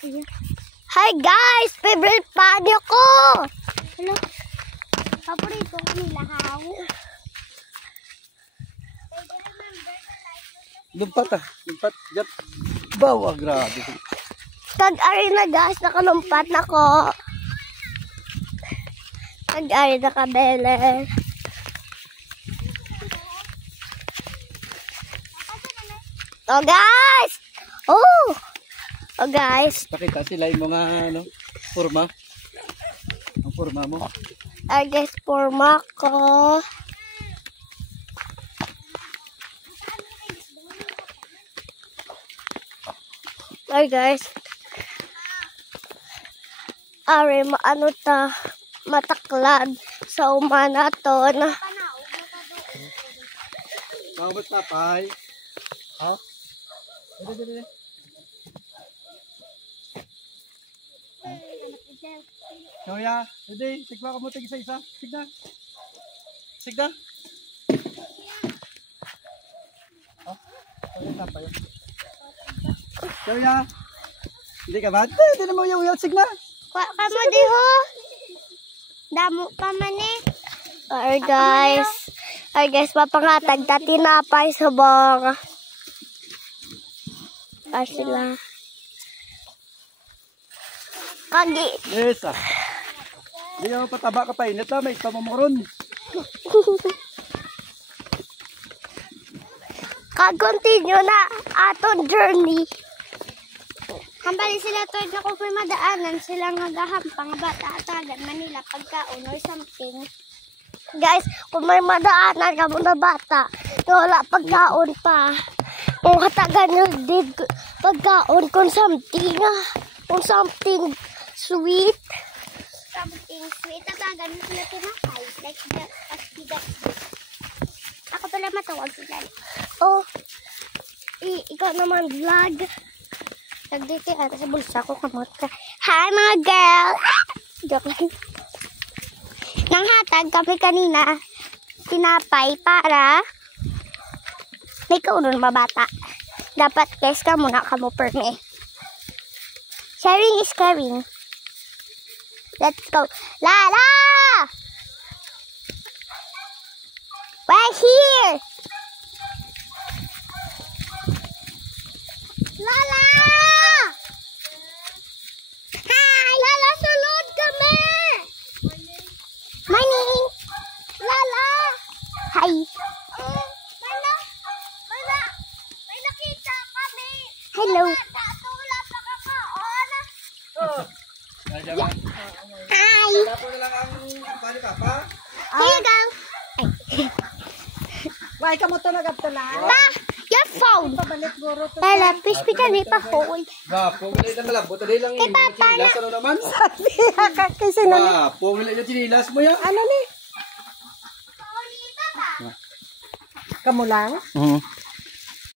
Hi guys! Favorite padi ko! Hello? Paborito ko nila how? Lumpat ah. Lumpat. Diyan. Bawa, grabe. Tag-ari na guys, nakalumpat na ko. Tag-ari na kabele. Oh guys! Oh guys! Pakita sila yung mga ano, forma. Ang forma mo. Guys, forma ko. Hi guys. Are ano ta mataklad sa umana to na. Mabot na pay. Ha? Dili. Kuya, hindi, sigla ka mo tig isa-isa. Sigla. Sigla. Oh, wala na pa yun. Kuya, hindi ka ba? Hindi na mo yung sigla. Kamo di ho. Damo pa man eh. Alright guys, papangatag ta tinapay sa bong. Sila. Kagi. Yes ah. Hindi naman pataba ka pa init ah, may pamamoron. Kag-continue na aton journey. Hambali sila to na kung may madaanan sila nga gahampang bata-atagan Manila pagkaon or something. Guys, kung may madaanan ka muna bata, wala pagkaon pa. Kung hatagan nyo din pagkaon kung something sweet. Something sweet. Hatagan nyo sila tinapay. Like that. Ako pala matawag sila. Oh, ikaw naman vlog. Nagdito ata sa bulsa ko kamot ka. Hi mga girl! Joke lang. Nanghatag kami kanina tinapay para may kaunon mabata. Dapat guys ka muna kamo perme. Sharing is caring. Let's go. Lala! We're here! Lala! Hi! Lala, sulod kami! Morning! Lala! Hi! Lala! May nakita kami! Hello! Natulad na kakaon! Hi! Tapo na lang ang pari papa. Here you go! Why ka mo to nagaptulan? Pa! Your phone! Pabalik guro to. Lala, fish pika ni pa hold. Gapo, wala na malabot. Dali lang yung mga chinilas. Ano naman? Sabi kasi na. Gapo, wala yung chinilas mo yan. Ano ni? Kamu lang?